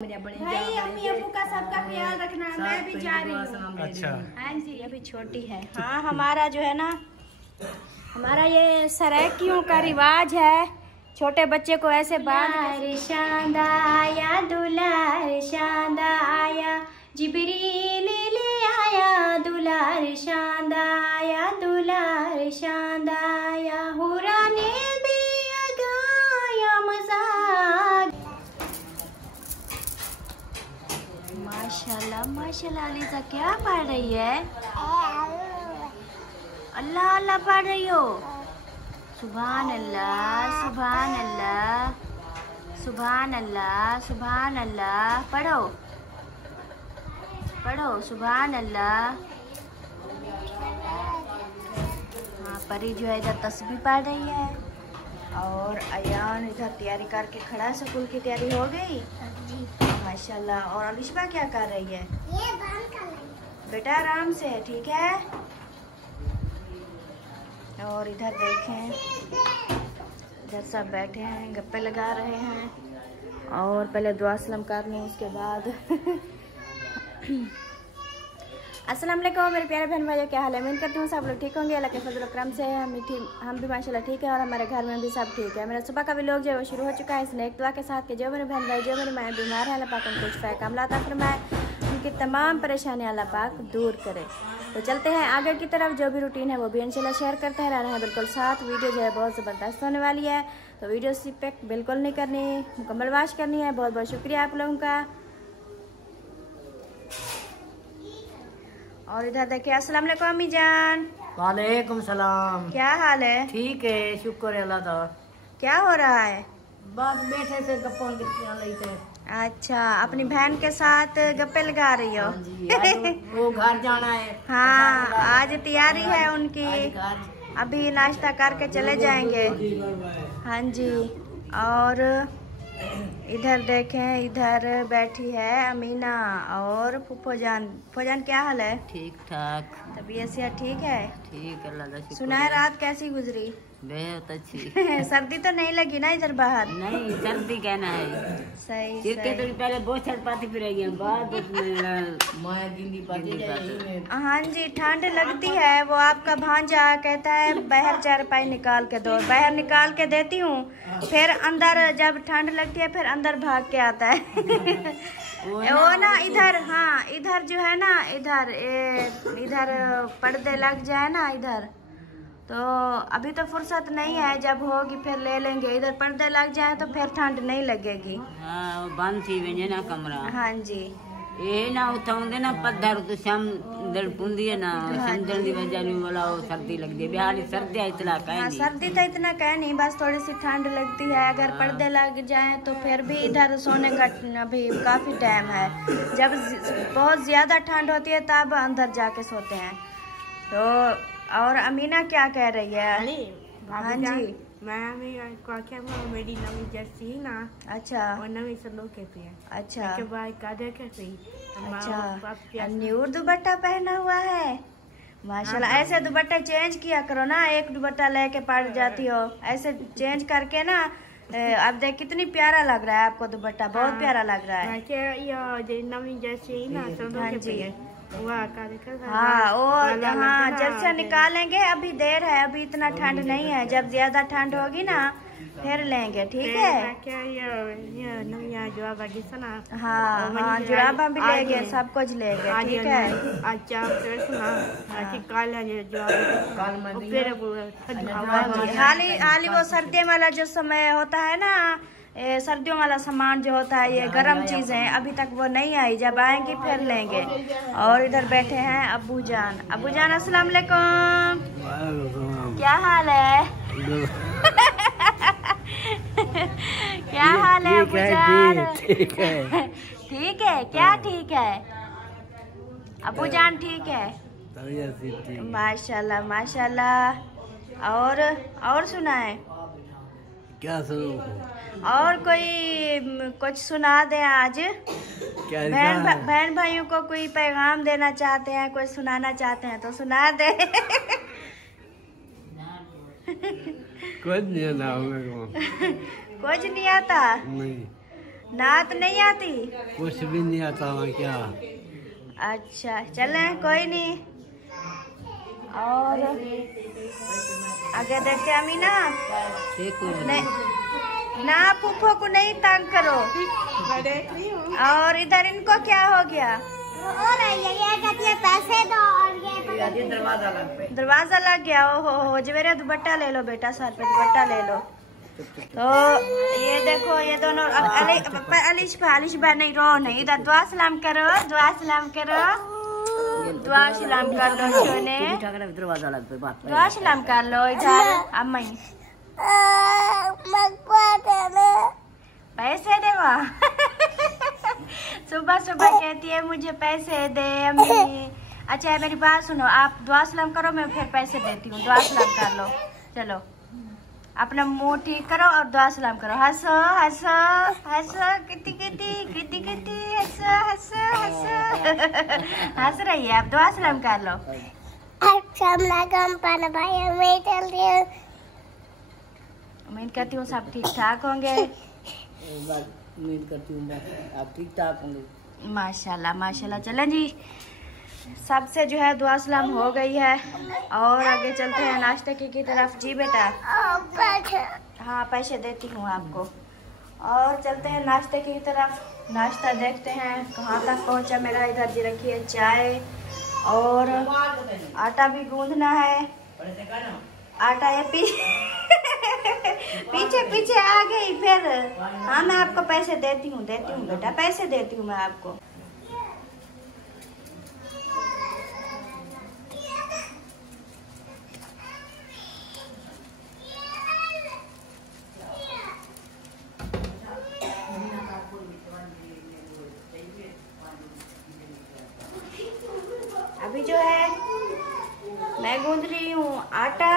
भाई अम्मी अबू का सबका ख्याल रखना, मैं भी जा रही हूँ। अच्छा हाँ जी, अभी छोटी है। हाँ हमारा जो है ना, हमारा ये सराइकियों का रिवाज है, छोटे बच्चे को ऐसे बांध शांदा आया, दुलार शांदा आया, जिबरील ले आया, दुलार शांदा आया, दुलार शांदा आया, हुरा ने भी अगाया मजाक। माशाल्लाह माशाल्लाह। अलीजा क्या पढ़ रही है? अल्लाह अल्लाह पढ़ रही हो? सुभान अल्लाह सुभान अल्लाह सुभान अल्लाह सुभान अल्लाह। पढ़ो पढ़ो सुभान अल्लाह। हाँ परी जो है इधर तस्बीह पढ़ रही है और अयान इधर तैयारी करके खड़ा है। स्कूल की तैयारी हो गई माशाल्लाह। और अलिशबा क्या कर रही है? ये बाल कर रही है। बेटा आराम से, ठीक है। और इधर देखें, इधर सब बैठे हैं, गप्पे लगा रहे हैं और पहले दुआ सलाम कर लें उसके बाद। अस्सलाम वालेकुम मेरे प्यारे बहन भाइयों, क्या हाल है? उम्मीद करती हूँ सब लोग ठीक होंगे। अल्लाह के फजल करम से हम भी माशाल्लाह ठीक है और हमारे घर में भी सब ठीक है। मेरा सुबह का व्लॉग जो है वो शुरू हो चुका है इस नेक दुआ के साथ कि जो मेरे बहन भाई, जो मेरी माएँ बीमार है, अल्लाह पाक उनको शिफा कामिला अता फरमाए, उनकी तमाम परेशानियाँ अल्लाह पाक दूर करे। तो चलते हैं आगे की तरफ। जो भी रूटीन है वो भी इंशाल्लाह शेयर करते हैं, रहना है बिल्कुल साथ। वीडियो जो है बहुत ज़बरदस्त होने वाली है, तो वीडियो स्किप बिल्कुल नहीं करनी, मुकम्मल वॉच करनी है। बहुत बहुत शुक्रिया आप लोगों का। और इधर देखिए, अस्सलाम वालेकुम अम्मी जान। वालेकुम सलाम। क्या हाल है? ठीक है, शुक्र है अल्लाह का। क्या हो रहा है? बस बैठे थे, गप्पों थे। अच्छा, अपनी बहन के साथ गप्पे लगा रही हो? हाँ जी, आज वो घर जाना है। हाँ आज तैयारी है उनकी, अभी नाश्ता करके चले जाएंगे। हाँ जी। और इधर देखें, इधर बैठी है अमीना और फूफो जान। फूफो जान क्या हाल है? ठीक ठाक, तबीयत सेहत ठीक है? ठीक है अल्लाह का शुक्र। सुना है रात कैसी गुजरी? बहुत अच्छी। सर्दी तो नहीं लगी ना इधर बाहर? नहीं, सर्दी कहना है सही सही। सही। तो पहले बहुत छठ पाती फिर बाद हाँ जी, ठंड लगती है। वो आपका भांजा कहता है बाहर चारपाई निकाल के दो, बाहर निकाल के देती हूँ, फिर अंदर जब ठंड लगती है फिर अंदर भाग के आता है। वो ना इधर, हाँ इधर जो है ना, इधर पर्दे लग जाए ना इधर, तो अभी तो फुर्सत नहीं है, जब होगी फिर ले लेंगे। इधर पर्दे लग जाए तो फिर ठंड नहीं लगेगी। हाँ बंद थी वञे ना कमरा। हाँ जी। ये ना उठाऊंदे ना पत्थर तो शाम दर पुंदी है ना, संदन दी वजह नहीं वाला वो सर्दी लगती है। बिहार सर्दी इतना कह हाँ नहीं। सर्दी तो इतना कह नहीं, बस थोड़ी सी ठंड लगती है। अगर पर्दे लग जाए तो फिर भी इधर सोने का अभी काफी टाइम है। जब बहुत ज्यादा ठंड होती है तब अंदर जाके सोते हैं। तो और अमीना क्या कह रही है? हाँ जी। मेरी नवी जर्सी ना। अच्छा। और नवी सलो कहती है। अच्छा के बाद कादर कैसे? अच्छा, न्यू दुपट्टा पहना हुआ है माशाल्लाह। ऐसे दुपट्टा चेंज किया करो ना, एक दुपट्टा लेके पड़ जाती हो, ऐसे चेंज करके ना। अब देख कितनी प्यारा लग रहा है आपको दुपट्टा, बहुत प्यारा लग रहा है। नवी जर्सी ना हाँ जी। हाँ हाँ और हाँ जर्सी निकालेंगे, अभी देर है, अभी इतना ठंड नहीं है। जब ज्यादा ठंड होगी ना फिर लेंगे, ठीक है। हाँ हाँ जुराबा भी लेंगे, सब कुछ लेंगे, ठीक है। हाली वो सर्दी वाला जो समय होता है ना, सर्दियों वाला सामान जो होता है, ये गर्म चीजें अभी तक वो नहीं आई, जब आएंगी फिर लेंगे। और इधर बैठे हैं अब्बू जान। अब्बू जान अस्सलाम वालेकुम। क्या हाल है? क्या हाल है अब्बू जान? ठीक है। ठीक है, क्या ठीक है अब्बू जान? ठीक है माशाल्लाह माशाल्लाह। और सुनाए क्या सुनो? और कोई कुछ सुना दे आज। बहन भाइयों को कोई पैगाम देना चाहते हैं, कोई सुनाना चाहते हैं तो सुना दे। कुछ नहीं आता मेरे को। कुछ नहीं आता? नहीं। नात नहीं आती? कुछ भी नहीं आता वहाँ क्या। अच्छा चले कोई नहीं। और आगे देखते अमीना। नहीं ना फूफो को नहीं तंग करो। मैं देख रही हूँ। और इधर इनको क्या हो गया? और ये कहती है पैसे दो और ये दरवाजा लग गया। ओहो जवेरिया दुपट्टा ले लो बेटा, सर पे दुपट्टा ले लो। तो ये देखो ये दोनों अलिश भाई नहीं रो नहीं, इधर दुआ सलाम करो, दुआ सलाम करो, दुआ सलाम कर दो सोने, दुआ सलाम कर लो इधर। अम्मी पैसे दे सुबह सुबह कहती है मुझे पैसे दे अम्मी। अच्छा मेरी बात सुनो, आप दुआ सलाम करो, मैं फिर पैसे देती हूँ। दुआ सलाम कर लो, चलो अपना मुंह ठीक करो और दुआ सलाम करो। हंसो हंसो हंसो, कितनी कितनी कितनी कितनी हंसो हंसो हंसो। हंस रही है, आप दुआ सलाम कर लो। उम्मीद करती हूँ सब ठीक ठाक होंगे। उम्मीद करती हूँ आप ठीक ठाक होंगे। माशाल्लाह माशाल्लाह। चलें जी, सबसे जो है दुआ सलाम हो गई है और आगे चलते हैं नाश्ते की तरफ। जी बेटा हाँ पैसे देती हूँ आपको। और चलते हैं नाश्ते की तरफ। नाश्ता देखते हैं कहाँ तक पहुँचा मेरा। इधर जी रखी है चाय और आटा भी गूंदना है। आटा ये पीछे पीछे आ गई फिर। हाँ मैं आपको पैसे देती हूँ बेटा, पैसे देती हूँ मैं आपको। अभी जो है मैं गूंद रही हूँ आटा।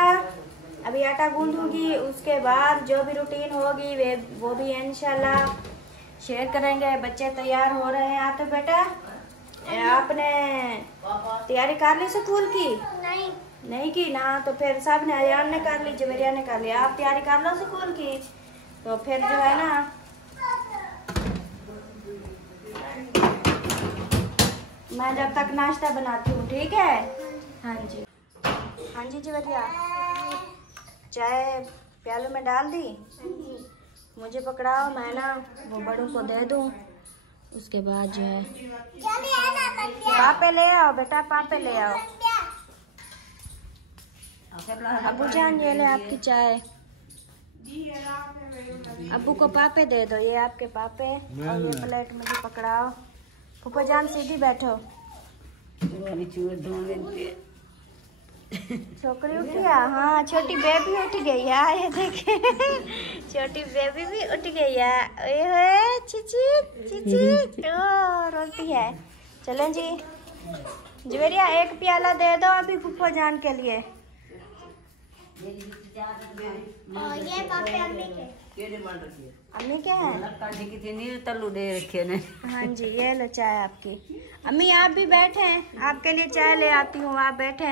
अभी आटा गूंदूंगी, उसके बाद जो भी रूटीन होगी वो भी इंशाल्लाह शेयर करेंगे। बच्चे तैयार हो रहे हैं। आते बेटा आपने तैयारी कर ली स्कूल की? नहीं की ना, तो फिर सब ने, अयान ने कर ली, जवेरिया ने कर लिया। आप तैयारी कर लो स्कूल की, तो फिर जो है ना मैं जब तक नाश्ता बनाती हूँ, ठीक है? हाँ जी हाँ जी जवेरिया, चाय प्यालों में डाल दी? मुझे पकड़ाओ, मैं ना वो बड़ों को दे दूँ। उसके बाद जो है पापे ले आओ बेटा, पापे ले आओ। अबू जान ये ले आपकी चाय। अबू को पापे दे दो, ये आपके पापे। और ये प्लेट मुझे पकड़ाओ। फूफा जान सीधी बैठो। छोकरी उठ गया? हाँ छोटी बेबी उठ गई है, ये देखे छोटी बेबी भी उठ गई है। चिची चिची रोती है। चलें जी जवेरिया एक प्याला दे दो अभी फूफा जान के लिए। ये पापे अम्मी के हैं? तल्लू दे रखे ने। हाँ जी ये लो चाय आपकी। अम्मी आप भी बैठे, आपके लिए चाय ले आती हूँ, आप बैठे।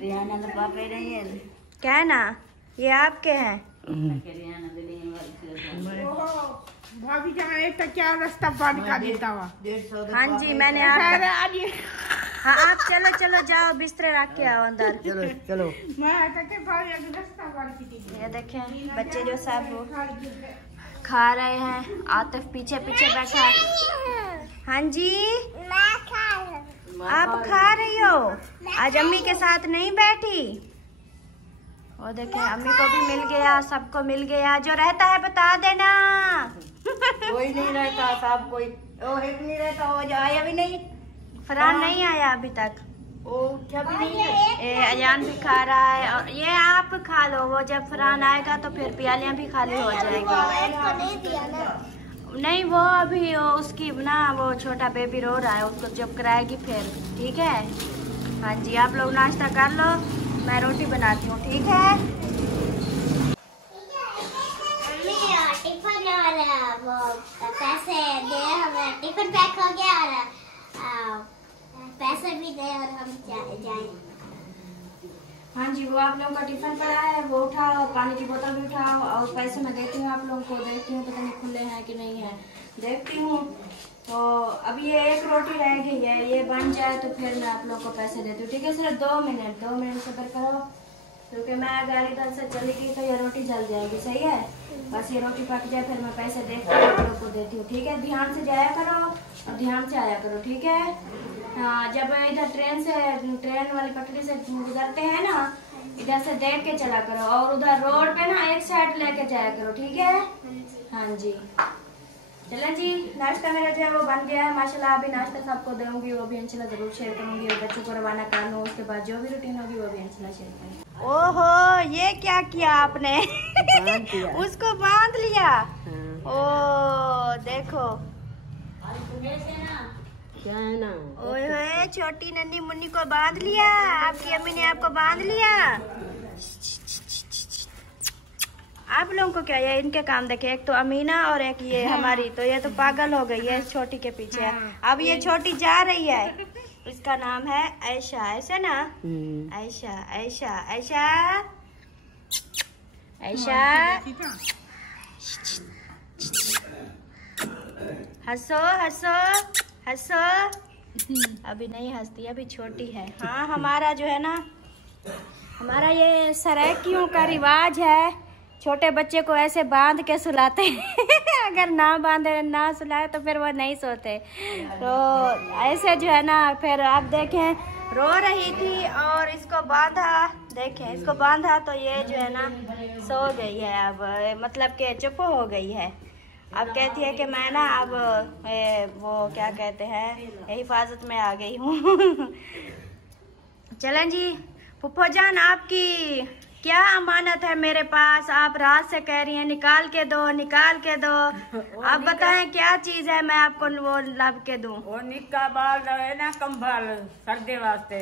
रियाना तो पापे नहीं है क्या है ना, ये आपके हैं। भाभी जहाँ एक तो क्या रास्ता बंद कर देता हुआ। हाँ जी मैंने आप हाँ आप चलो चलो जाओ, बिस्तर रख के आओ अंदर। चलो चलो। मैं कहते भाभी अभी रास्ता बंद की थी। ये देखें बच्चे जो सब खा रहे हैं। आतिफ पीछे पीछे बैठा है। हाँ जी आप खा रही हो? आज अम्मी के साथ नहीं बैठी? और देखें अम्मी को भी मिल गया, सबको मिल गया। जो रहता है बता देना। कोई नहीं रहता, सब कोई एक नहीं रहता। वो जो आया भी नहीं, फरहान नहीं आया अभी तक। वो क्या भी नहीं है। अयान भी खा रहा है और ये आप खा लो। वो जब फरहान आएगा तो फिर प्यालियाँ भी खाली हो जाएगी। नहीं वो अभी उसकी ना वो छोटा बेबी रो रहा है, उसको जब कराएगी फिर, ठीक है? हाँ जी आप लोग नाश्ता कर लो, मैं रोटी बनाती हूँ, ठीक है? टिफिन वाला वो पैसे दे, हमें टिफिन पैक हो गया और पैसे भी दे और हम जाए। हाँ जी वो आप लोगों का टिफिन पड़ा है, वो उठाओ, पानी की बोतल भी उठाओ और पैसे मैं देती हूँ आप लोगों को। देखती हूँ पता नहीं खुले हैं कि नहीं है। देखती हूँ। तो अभी ये एक रोटी रह गई है, ये बन जाए तो फिर मैं आप लोग को पैसे देती हूँ। ठीक है, सिर्फ 2 मिनट सब्र करो, क्योंकि मैं गाड़ी इधर से चली गई तो ये रोटी जल जाएगी। सही है, बस ये रोटी पक जाए फिर मैं पैसे देख कर आप लोग को देती हूँ। ठीक है, ध्यान से जाया करो और ध्यान से आया करो। ठीक है, हाँ, जब इधर ट्रेन वाली पटरी से गुजरते हैं ना, इधर से देख के चला करो, और उधर रोड पे ना एक साइड लेके जाया करो। ठीक है, हाँ जी। चलो जी, नाश्ता मेरा जो है वो बन गया है माशाल्लाह। अभी नाश्ता सबको दूंगी, वो भी इंशाल्लाह जरूर शेयर करूंगी, और बच्चों को रवाना कर लूँ, उसके बाद जो भी रूटीन होगी वो भी इंशाल्लाह शेयर करूंगी। ओहो, ये क्या किया आपने? उसको बांध लिया। ओ देखो, क्या है ना, ओए छोटी नन्ही मुन्नी को बांध लिया, आपकी अम्मी ने आपको बांध लिया। आप लोगों को क्या, ये इनके काम देखे, एक तो अमीना और एक ये हमारी, तो ये तो पागल हो गई है छोटी के पीछे। अब ये छोटी जा रही है, इसका नाम है ऐशा, ऐसा ना, ऐशा ऐशा ऐशा ऐशा, हंसो हंसो हंसो। अभी नहीं हंसती, अभी छोटी है। हाँ, हमारा जो है ना, हमारा ये सराइकियों का रिवाज है, छोटे बच्चे को ऐसे बांध के सुलाते हैं। अगर ना बांधे ना सुलाए तो फिर वो नहीं सोते। तो ऐसे जो है ना, फिर आप देखें रो रही थी और इसको बांधा, देखें इसको बांधा तो ये जो है ना सो गई है। अब मतलब कि चुप हो गई है। अब कहती है कि मैं ना अब वो क्या कहते हैं, हिफाजत में आ गई हूँ। चलें जी, फुफ्फो जान आपकी क्या अमानत है मेरे पास, आप रात से कह रही हैं निकाल के दो निकाल के दो। आप बताएं क्या चीज है, मैं आपको वो लब के दूं। वो निक्का बाल है ना, कंबल सर्दी वास्ते।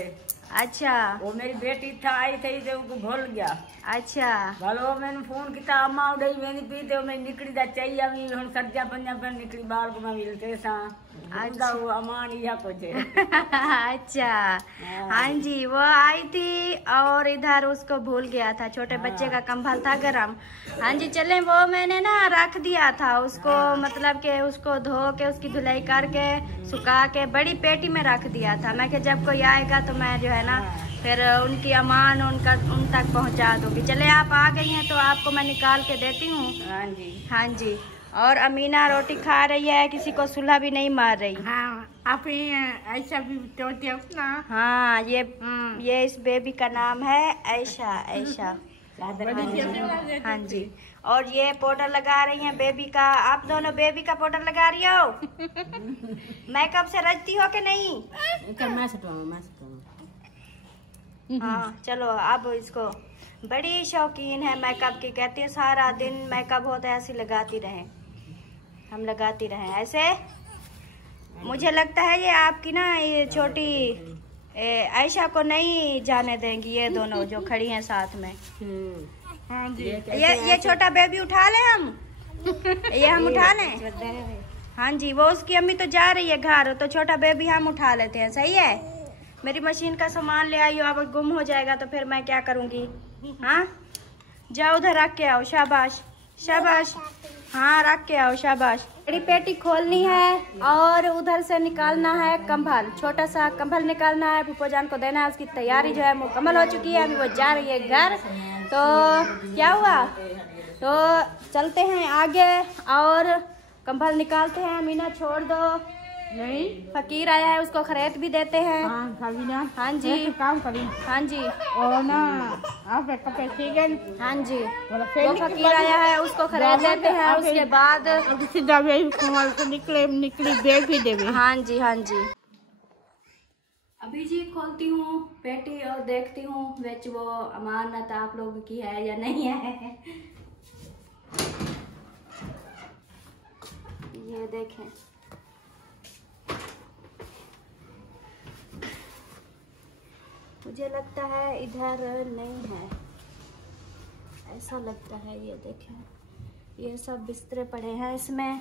अच्छा, वो मेरी बेटी था आई थी तो उनको भूल गया। अच्छा, भलो मैंने फोन किया, अम्मा उड़ई मैंने पीते मैं निकली दा चाहिए अभी हम सर्दियां पंजा पर निकली बाल को मैं मिलते सा। अच्छा, वो अमान या कुछ। अच्छा, हाँ जी, वो आई थी और इधर उसको भूल गया था, छोटे बच्चे का कंबल था गरम। हाँ जी, चले, वो मैंने ना रख दिया था उसको, मतलब कि उसको धो के उसकी धुलाई करके सुखा के बड़ी पेटी में रख दिया था। मैं कि जब कोई आएगा तो मैं जो है ना फिर उनकी अमान उन तक पहुंचा दूंगी। चले, आप आ गई हैं तो आपको मैं निकाल के देती हूँ। हाँ जी, हाँ जी। और अमीना रोटी खा रही है, किसी को सुलह भी नहीं मार रही। हाँ, आप ऐसा भी तोते हो ना। हाँ, ये इस बेबी का नाम है ऐशा, ऐशा। हाँ जी, और ये पाउडर लगा रही हैं बेबी का। आप दोनों बेबी का पाउडर लगा रही हो। मेकअप से रजती हो कि नहीं? हाँ, चलो, अब इसको बड़ी शौकीन है मेकअप की, कहती है सारा दिन मेकअप होता है ऐसे लगाती रहे, हम लगाती रहे ऐसे। मुझे लगता है ये आपकी ना ये छोटी आयशा को नहीं जाने देंगी, ये दोनों जो खड़ी हैं साथ में। हाँ जी, ये छोटा बेबी उठा ले हम, ये हम उठा लें। हाँ जी, वो उसकी अम्मी तो जा रही है घर, तो छोटा बेबी हम उठा लेते हैं। सही है, मेरी मशीन का सामान ले आई हो, अब गुम हो जाएगा तो फिर मैं क्या करूँगी। हाँ, जाओ उधर रख के आओ, शाबाश शाबाश। हाँ, रख के आओ, शाबाश। बड़ी पेटी खोलनी है और उधर से निकालना है कंबल, छोटा सा कंबल निकालना है, फूफो जान को देना है। उसकी तैयारी जो है मुकम्मल हो चुकी है, अभी वो जा रही है घर। तो क्या हुआ, तो चलते हैं आगे और कंबल निकालते हैं। मीना छोड़ दो, नहीं, फकीर आया है, उसको खरीद भी देते हैं। हाँ भाभी ना, हाँ जी, काम करी। हाँ जी, और ना आप कपड़े सीगन। हाँ जी, फिर वो फकीर आया है, उसको खरीद देते हैं। उसके बाद सीधा निकली बेग भी देवे। हाँ जी, हाँ जी। अभी जी खोलती हूँ पेटी और देखती हूँ विच वो अमानत आप लोगों की है या नहीं है। ये देखें, मुझे लगता है इधर नहीं है, ऐसा लगता है। ये देखें, ये सब बिस्तरे पड़े हैं इसमें,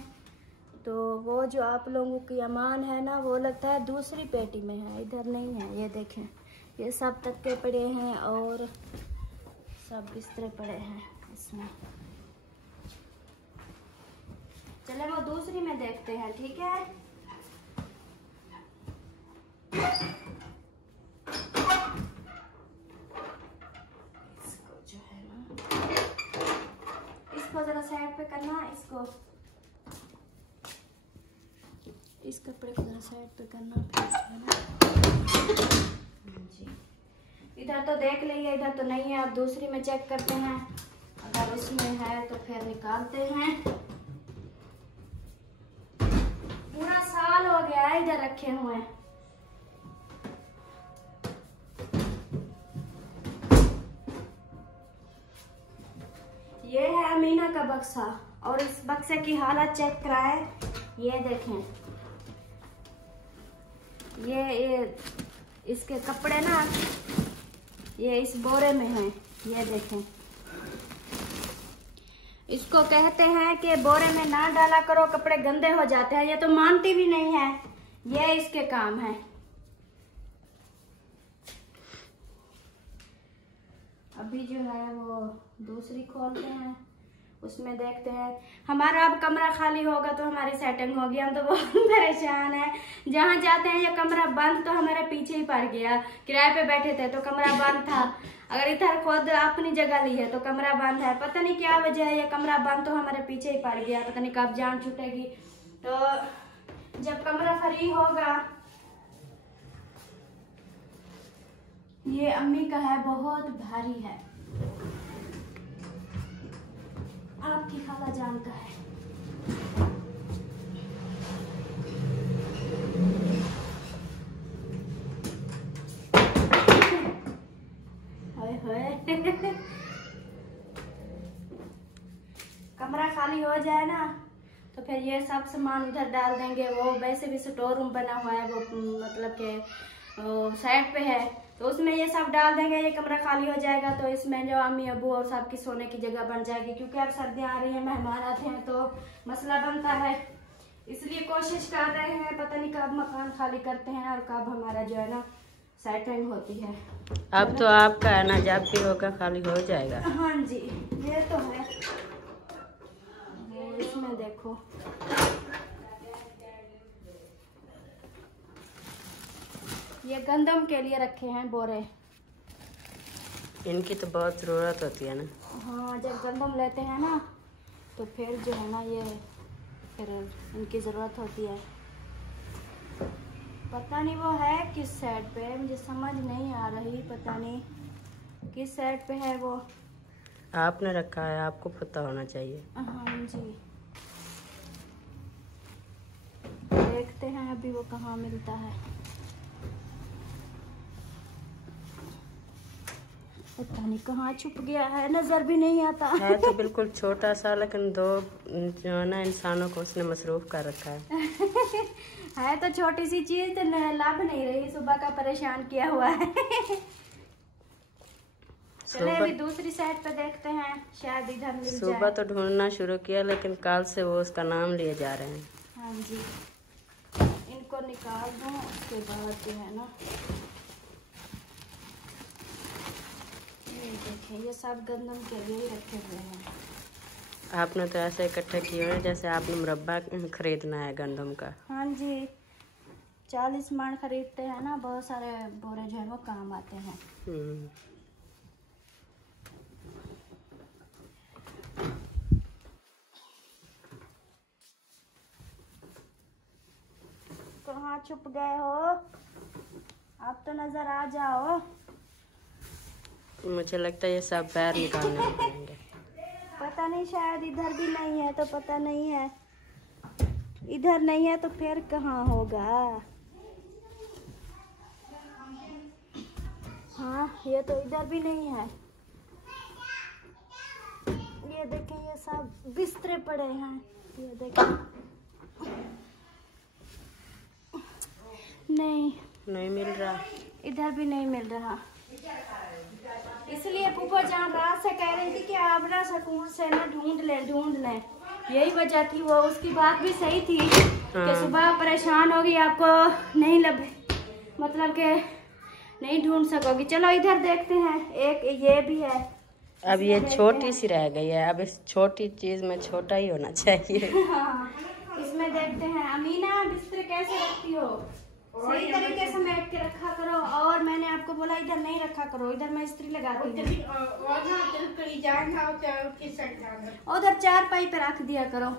तो वो जो आप लोगों की अमान है ना, वो लगता है दूसरी पेटी में है, इधर नहीं है। ये देखें, ये सब तक्के पड़े हैं और सब बिस्तरे पड़े हैं इसमें। चले वो दूसरी में देखते हैं, ठीक है। इसको जो है ना, इसको जरा साइड पे करना, इसको इस कपड़े को जरा साइड पे करना, फिर जो है ना जी। इधर तो देख लिए, इधर तो नहीं है। अब दूसरी में चेक करते हैं, अगर इसमें है तो फिर निकालते हैं। पूरा साल हो गया है इधर रखे हुए। ये है अमीना का बक्सा, और इस बक्से की हालत चेक कराए। ये देखें, ये इसके कपड़े ना ये इस बोरे में हैं। ये देखें, इसको कहते हैं कि बोरे में ना डाला करो, कपड़े गंदे हो जाते हैं। ये तो मानती भी नहीं है, ये इसके काम है। अभी जो है वो दूसरी खोलते हैं, उसमें देखते हैं। हमारा अब कमरा खाली होगा तो हमारी सेटिंग होगी। हम तो बहुत परेशान है, जहाँ जाते हैं ये कमरा बंद, तो हमारे पीछे ही पड़ गया। किराए पे बैठे थे तो कमरा बंद था, अगर इधर खुद अपनी जगह ली है तो कमरा बंद है। पता नहीं क्या वजह है, ये कमरा बंद तो हमारे पीछे ही पड़ गया। पता नहीं कब जान छूटेगी। तो जब कमरा फ्री होगा। ये अम्मी का है, बहुत भारी है, आपकी खाला जान का है। हाय हाय कमरा खाली हो जाए ना तो फिर ये सब सामान उधर डाल देंगे। वो वैसे भी स्टोर रूम बना हुआ है, वो मतलब के साइड पे है, तो उसमें ये सब डाल देंगे। ये कमरा खाली हो जाएगा तो इसमें जो अम्मी अबू और सबकी सोने की जगह बन जाएगी। क्योंकि अब सर्दियाँ आ रही हैं, मेहमान आते हैं तो मसला बनता है, इसलिए कोशिश कर रहे हैं। पता नहीं कब मकान खाली करते हैं और कब हमारा जो है ना सेटिंग होती है। अब तो आपका है ना, जब भी होगा खाली हो जाएगा। हाँ जी, ये तो है। इसमें देखो, ये गंदम के लिए रखे हैं बोरे। इनकी तो बहुत ज़रूरत होती है ना। हाँ, जब गंदम लेते हैं ना तो फिर जो है ना ये फिर इनकी ज़रूरत होती है। पता नहीं वो है किस साइड पे, मुझे समझ नहीं आ रही। पता नहीं किस साइड पे है वो। आपने रखा है, आपको पता होना चाहिए। हाँ जी, देखते हैं अभी वो कहाँ मिलता है। पता नहीं कहाँ छुप गया है, नजर भी नहीं आता है तो बिल्कुल छोटा सा, लेकिन दो जो है ना इंसानों को उसने मसरूफ कर रखा है। है तो छोटी सी चीज, तो लाभ नहीं रही। सुबह का परेशान किया हुआ है। चले अभी दूसरी साइड पे देखते हैं, शायद इधर मिल जाए। सुबह तो ढूंढना शुरू किया, लेकिन कल से वो उसका नाम लिए जा रहे हैं। हाँ जी, इनको निकाल दूं, उसके बाद जो है ना ये देखें, ये सब गंदम के लिए ही रखे हुए हैं। आपने तो ऐसे इकट्ठे किए हैं जैसे आपने मुरब्बा खरीदना है गंदम का। हाँ जी, 40 मन खरीदते हैं ना, बहुत सारे बोरे जो है वो काम आते हैं। कहाँ छुप गए हो? आप तो नजर आ जाओ। मुझे लगता है ये सब पैर निकालने पड़ेंगे। पता नहीं, शायद इधर भी नहीं है तो पता नहीं है। इधर नहीं है तो फिर कहाँ होगा? हाँ, ये तो इधर भी नहीं है। ये देखें, ये सब बिस्तरे पड़े हैं। ये देखें, नहीं मिल रहा, इधर भी नहीं मिल रहा। इसलिए फूफा जान रात से कह रही थी कि आप ना सुकून से ना ढूंढ लें। यही वजह थी, वो उसकी बात भी सही थी कि सुबह परेशान होगी, आपको नहीं लगे, मतलब कि नहीं ढूंढ सकोगी। चलो इधर देखते हैं, एक ये भी है, अब ये छोटी सी रह गई है, अब इस छोटी चीज में छोटा ही होना चाहिए। इसमें देखते हैं अमीना बिस्तर कैसे रखती हो, सही तरीके से मेट के रखा करो। और मैंने आपको बोला इधर नहीं रखा करो, इधर मैं इस्त्री लगाती हूँ। उधर 4 पाई पे रख दिया करो।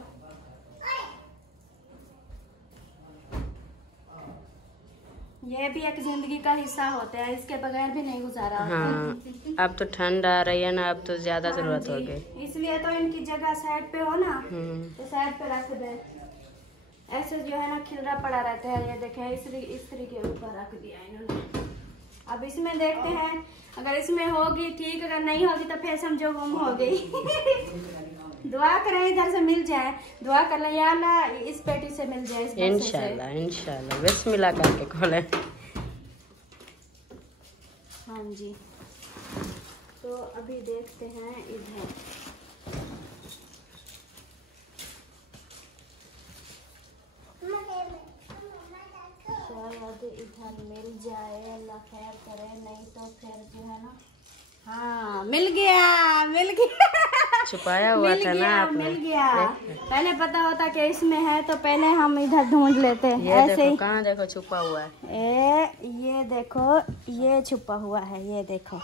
ये भी एक जिंदगी का हिस्सा होता है, इसके बगैर भी नहीं गुजारा। हाँ, अब तो ठंड आ रही है ना, अब तो ज्यादा जरूरत हो गई, इसलिए तो इनकी जगह साइड पे हो ना, तो साइड पे रख दे। ऐसे जो है ना खिलरा पड़ा रहता है। ये देखें इस्त्री के ऊपर रख दिया इन्होंने। अब इसमें देखते हैं, अगर इसमें होगी ठीक, अगर नहीं होगी तो फिर समझो गुम हो गई। दुआ करें इधर से मिल जाए, दुआ कर ले या अल्लाह इस पेटी से मिल जाए। इंशाल्लाह इंशाल्लाह बिस्मिल्लाह करके खोले। हाँ जी, तो अभी देखते हैं इधर। शायद इधर मिल जाए, अल्लाह खैर करे, नहीं तो फिर जो है ना। हाँ मिल गया छुपाया हुआ था ना आपने। मिल गया। पहले पता होता कि इसमें है तो पहले हम इधर ढूंढ लेते। ऐसे ही कहाँ देखो छुपा हुआ है। ये देखो ये छुपा हुआ है, ये देखो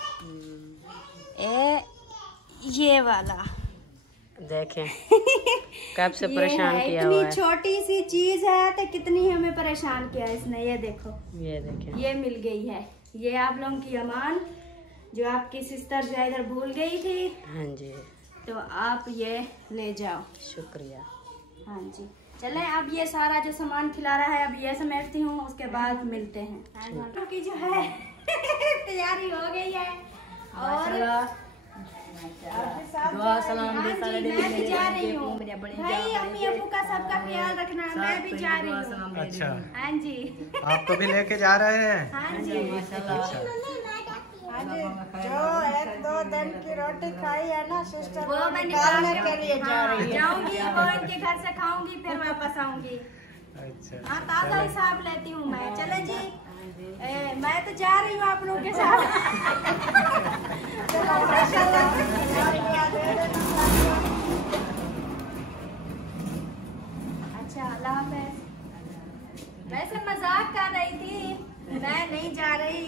ये वाला देखें। कब से परेशान किया हुआ है। इतनी छोटी सी चीज है तो कितनी हमें परेशान किया इसने। ये देखो, ये देखें, ये मिल गई है। ये आप लोगों की अमान जो आपकी सिस्टर जो इधर भूल गई थी। हाँ जी, तो आप ये ले जाओ। शुक्रिया। हाँ जी, चलें अब ये सारा जो सामान खिला रहा है अब ये समेटती हूँ, उसके बाद मिलते हैं। क्योंकि जो है तैयारी हो गई है और मैं भी जा रही हूँ भाई। अम्मी अबू का सबका ख्याल रखना, मैं भी जा रही हूँ। अच्छा, हाँ जी, आपको भी लेके जा रहे हैं। हाँ जी। जो 1-2 दिन की रोटी खाई है ना सिस्टर, वो मैं निकालने के लिए जा रही है। जाऊंगी, वो इनके घर से खाऊंगी फिर वापस आऊंगी। अच्छा, हाँ, ताज़ा हिसाब लेती हूँ मैं। चले जी, मैं तो जा रही हूँ आप लोगों के साथ। अच्छा, अल्लाह हाफ़िज़। वैसे मजाक कर रही थी, मैं नहीं जा रही।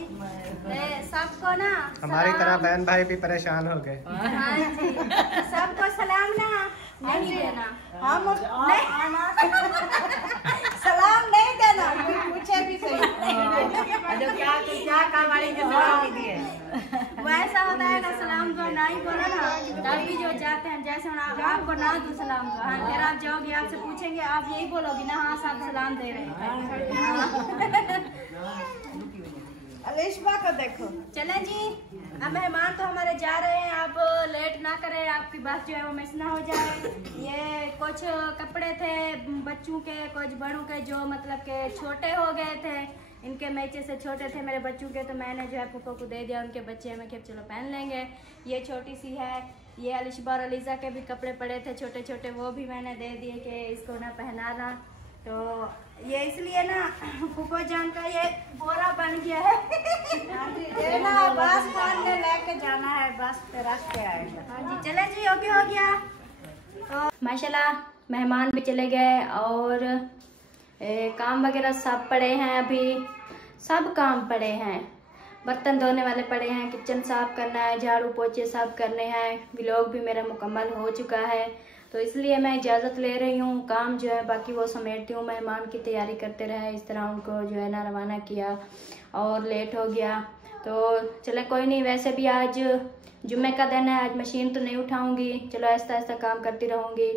सबको ना हमारी तरह बहन भाई भी परेशान हो गए। हाँ जी, सबको सलाम ना नहीं देना। हम सलाम नहीं देना, पूछे भी सही। वैसा होता है ना, सलाम को ना ही बोलो ना, तभी जो जाते हैं। जैसे आपको ना दो सलाम को, हाँ फिर आप जाओगे, आपसे पूछेंगे, आप यही बोलोगे ना, हाँ सब सलाम दे रहे हैं। अलिशबा को देखो। चले जी, अब मेहमान तो हमारे जा रहे हैं, आप लेट ना करें, आपकी बस जो है वो मिस ना हो जाए। ये कुछ कपड़े थे बच्चों के, कुछ बड़ों के, जो मतलब के छोटे हो गए थे, इनके मैचे से छोटे थे मेरे बच्चों के, तो मैंने जो है पुप्पो को दे दिया। उनके बच्चे हमें कि चलो पहन लेंगे। ये छोटी सी है। ये अलिशबा और अलीज़ा के भी कपड़े पड़े थे छोटे छोटे, वो भी मैंने दे दिए कि इसको ना पहनाना। तो ये इसलिए ना पुप्पो जान का ये बोरा बन गया है। बस में लेके जाना है, बस पे रख के आएगा। हाँ जी, चले जी, ओके हो गया। तो माशाल्लाह मेहमान भी चले गए और काम वगैरह सब पड़े हैं, अभी सब काम पड़े हैं। बर्तन धोने वाले पड़े हैं, किचन साफ करना है, झाड़ू पोछे साफ करने हैं। व्लॉग भी मेरा मुकम्मल हो चुका है, तो इसलिए मैं इजाज़त ले रही हूँ। काम जो है बाकी वो समेटती हूँ। मेहमान की तैयारी करते रहे, इस तरह उनको जो है ना रवाना किया और लेट हो गया। तो चले कोई नहीं, वैसे भी आज जुम्मे का दिन है, आज मशीन तो नहीं उठाऊँगी। चलो आहिस्ता आहिस्ता काम करती रहूँगी।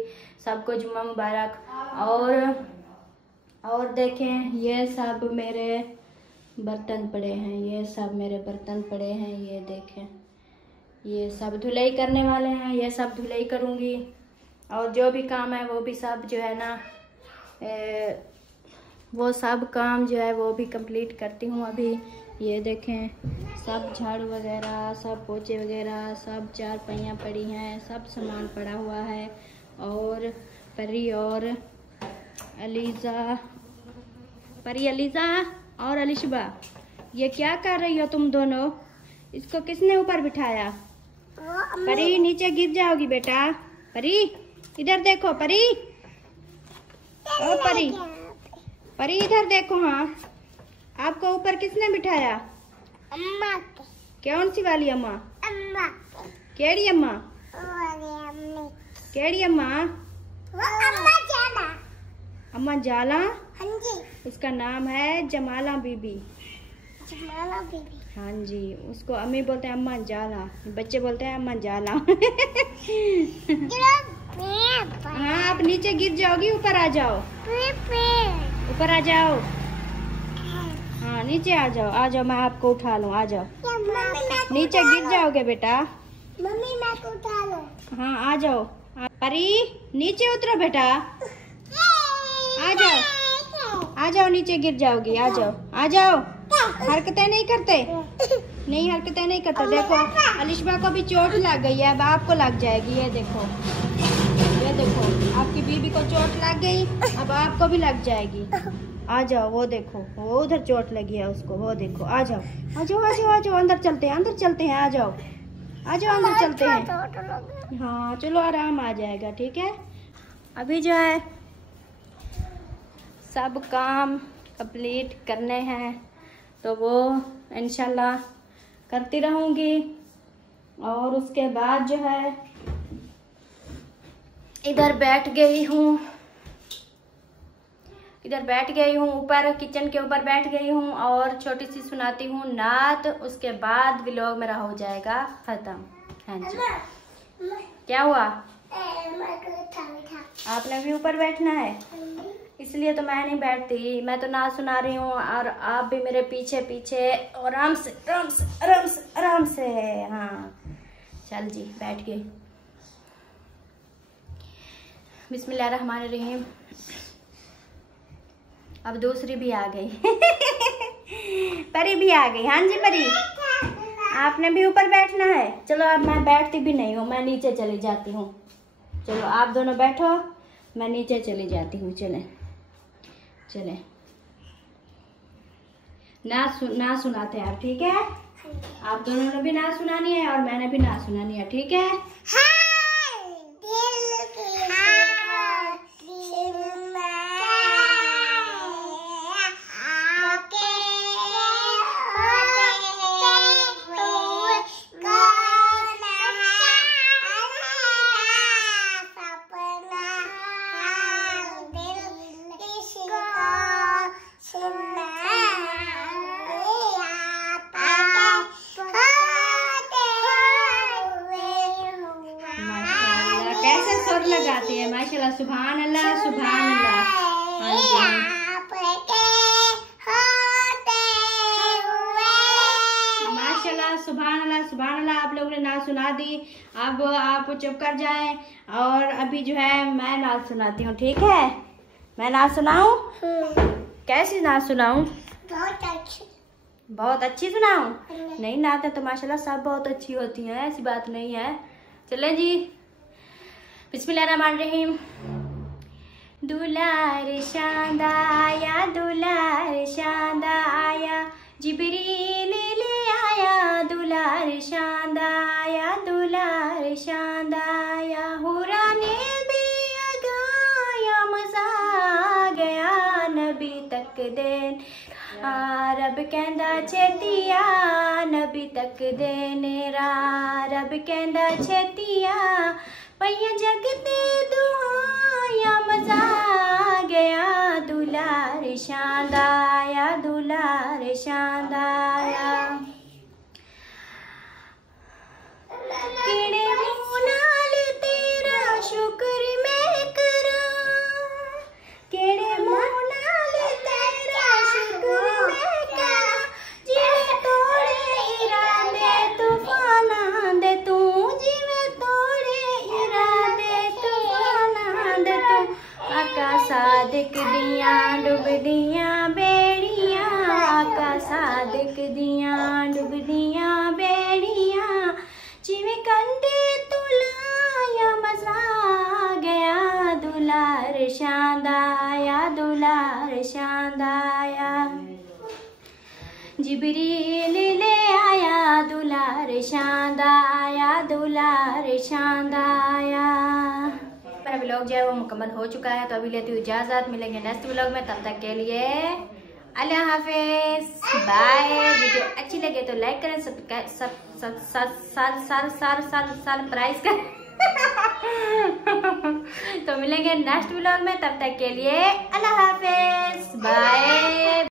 सबको जुम्मा मुबारक। और देखें, ये सब मेरे बर्तन पड़े हैं, ये सब मेरे बर्तन पड़े हैं। ये देखें, ये सब धुलाई करने वाले हैं, ये सब धुलाई करूँगी। और जो भी काम है वो भी सब जो है ना वो सब काम जो है वो भी कंप्लीट करती हूँ अभी। ये देखें, सब झाड़ू वगैरह, सब पोछे वगैरह, सब चारपाइयाँ पड़ी हैं, सब सामान पड़ा हुआ है। और परी और अलीज़ा, परी, अलीज़ा और अलिशबा, ये क्या कर रही हो तुम दोनों? इसको किसने ऊपर बिठाया? परी नीचे गिर जाओगी बेटा। परी इधर देखो परी। ओ परी, परी इधर देखो। हाँ, आपको ऊपर किसने बिठाया? अम्मा। कौन सी वाली अम्मा? अम्मा। केड़ी अम्मा? केड़ी अम्मा? अम्मा जाला। अम्मा जाला? हाँ जी। उसका नाम है जमाला बीबी। जमाला बीबी। हाँ जी, उसको अम्मी बोलते हैं अम्मा जाला, बच्चे बोलते हैं अम्मा जाला। हाँ, आप नीचे गिर जाओगी, ऊपर आ जाओ। ऊपर आ जाओ। हाँ, नीचे आ जाओ, आ जाओ, मैं आपको उठा लूँ, आ जाओ। नीचे गिर जाओगे बेटा। मम्मी मैं को उठा लो। हाँ, आ जाओ। परी नीचे उतरो बेटा। आ जाओ, आ जाओ, नीचे गिर जाओगी, आ जाओ, आ जाओ। हरकतें नहीं करते, नहीं हरकतें नहीं करते। देखो अलिशबा को भी चोट लग गई है, अब आपको लग जाएगी। ये देखो, ये देखो, आपकी बीबी को चोट लग गई, अब आपको भी लग जाएगी। आ जाओ, वो देखो, वो उधर चोट लगी है उसको, वो देखो। आ जाओ, आ जाओ, आ जाओ, आ जाओ, अंदर चलते हैं, अंदर चलते हैं, आ जाओ, आ जाओ, अंदर चलते हैं। हाँ चलो, आराम आ जाएगा, ठीक है। अभी जो है सब काम कंप्लीट करने हैं, तो वो इंशाल्लाह करती रहूँगी। और उसके बाद जो है इधर बैठ गई हूँ, इधर बैठ गई हूँ, ऊपर किचन के ऊपर बैठ गई हूँ और छोटी सी सुनाती हूँ नात। उसके बाद व्लॉग मेरा हो जाएगा खत्म। हाँ जी, क्या हुआ? आपने भी ऊपर बैठना है, इसलिए तो मैं नहीं बैठती, मैं तो ना सुना रही हूँ और आप भी मेरे पीछे पीछे आराम से आराम से आराम से आराम से। हाँ चल जी, बैठ गई। बिस्मिल्लाहिर्रहमानिर्रहीम। अब दूसरी भी आ गई। परी भी आ गई। हाँ जी परी, आपने भी ऊपर बैठना है। चलो अब मैं बैठती भी नहीं हूँ, मैं नीचे चली जाती हूँ। चलो आप दोनों बैठो, मैं नीचे चली जाती हूँ। चले चले, ना सुनाते आप, ठीक है? आप दोनों ने भी ना सुनानी है और मैंने भी ना सुनानी है, ठीक है? लगाती है माशाल्लाह, सुभान अल्लाह, सुभान अल्लाह। माशाल्लाह, सुभान अल्लाह, सुभान अल्लाह। आप लोगों ने नात सुना दी, अब आप चुप कर जाएं और अभी जो है मैं नात सुनाती हूँ, ठीक है? मैं नात सुनाऊं? कैसी नात सुनाऊं? बहुत अच्छी सुनाऊं? नहीं, नातें तो माशाल्लाह सब बहुत अच्छी होती हैं, ऐसी बात नहीं है। चले जी, बिस्मिल्लाहिर्रहमानिर्रहीम। दुलार शांदा आया, दुलार शांदा आया, जिब्रील ले आया, दुलार शांदा आया, दुलार शांदा आया, हुरा ने भी अगाया, मजा आ गया नबी तक देन रब कहंदा छेतिया, नबी तक देने रब कहंदा छेतिया, पैया जगते दुआया, मजा आ गया दुलार शांदा आया, दुलार शांदा आया। केड़े मुंह नाल तेरा शुक्र मैं करा, केड़े मुंह नाल तेरा शुक्र मैं करा, जिवें तोड़े इरादे तूफानां दे तू, जिवें तोड़े इरादे तूफानां दे तू, आका सादिक दियां डुबदियां बेड़ियां, आका सादिक दियां डुबदियां बेड़ियां, जिवें कंधे तू लाया, मजा आ गया दुलार शांदा आया, दुलार शांदा आया, जिब्रील ले आया, दुलार शांदाया दुलार शांदाया। मेरा व्लॉग जो है वो मुकम्मल हो चुका है, तो अभी लेती हूँ इजाज़त। मिलेंगे नेक्स्ट व्लॉग में, तब तक के लिए अल्लाह हाफिज़, बाय। वीडियो अच्छी लगे तो लाइक करें, सरप्राइज करें। तो मिलेंगे नेक्स्ट व्लॉग में, तब तक के लिए अल्लाह हाफिज़, बाय।